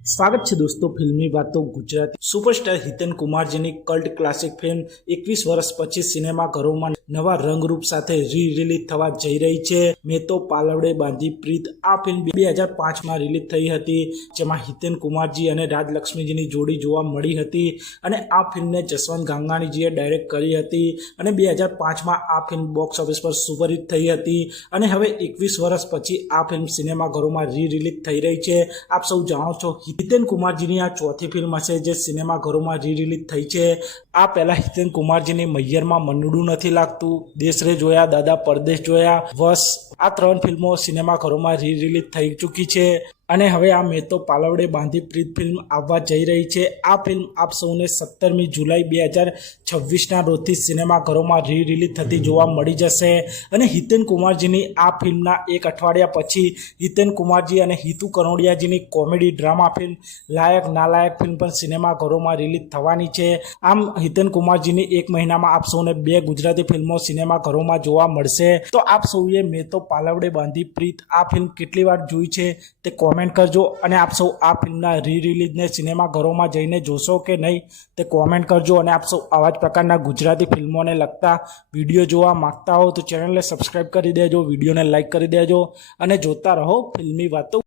સ્વાગત છે દોસ્તો ફિલ્મી વાતો ગુજરાતી સુપરસ્ટાર હિતેન કુમારજીની કલ્ટ ક્લાસિક ફિલ્મ 21 વર્ષ પછી સિનેમાઘરોમાં નવા રંગરૂપ સાથે રિલીઝ થવા જઈ રહી છે। મેં તો પાલવડે બાંધી પ્રીત આ ફિલ્મ 2005માં રિલીઝ થઈ હતી, જેમાં હિતેન કુમારજી અને રાજલક્ષ્મીજીની જોડી જોવા મળી હતી અને આ ફિલ્મને જસવંત ગાંગાણીજીએ ડાયરેક્ટ કરી હતી અને 2005માં આ ફિલ્મ બોક્સ ઓફિસ પર સુપરહિટ થઈ હતી અને હવે 21 વર્ષ પછી આ ફિલ્મ સિનેમાઘરોમાં રિલીઝ થઈ રહી છે। આપ સૌ જાણો છો હિતેન કુમારજીની આ ચોથી ફિલ્મ હશે જે સિનેમાઘરોમાં રિલીઝ થઈ છે। આ પહેલા હિતેન કુમારજીની મૈયરમાં મનડું નથી લાગતું, દેશ રે જોયા, દાદા પરદેશ જોયા, વસ આ ત્રણ ફિલ્મો સિનેમાઘરોમાં રિલીઝ થઈ ચૂકી છે અને હવે આ મેં તો પાલવડે બાંધી પ્રીત ફિલ્મ આવવા જઈ રહી છે। આ ફિલ્મ આપ સૌને 17મી જુલાઈ 2026ના રોજથી સિનેમાઘરોમાં રિલીઝ થતી જોવા મળી જશે અને હિતેન કુમારજીની આ ફિલ્મના એક અઠવાડિયા પછી હિતેન કુમારજી અને હિતુ કનોડિયાજીની કોમેડી ડ્રામા ફિલ્મ લાયક નાલાયક ફિલ્મ પણ સિનેમાઘરોમાં રિલીઝ થવાની છે। આમ હિતેન કુમારજીની એક મહિનામાં આપ સૌને 2 ગુજરાતી ફિલ્મો સિનેમાઘરોમાં જોવા મળશે। તો આપ સૌએ મેં તો પાલવડે બાંધી પ્રીત આ ફિલ્મ કેટલી વાર જોઈ છે તે કોમેન્ટ કરજો અને આપ સૌ આ ફિલ્મના રિલીઝને સિનેમાઘરોમાં જઈને જોશો કે નહીં તે કોમેન્ટ કરજો અને આપ સૌ આવા જ પ્રકારના ગુજરાતી ફિલ્મોને લગતા વિડીયો જોવા માંગતા હો તો ચેનલને સબસ્ક્રાઈબ કરી દેજો, વિડીયોને લાઈક કરી દેજો અને જોતા રહો ફિલ્મી વાતો।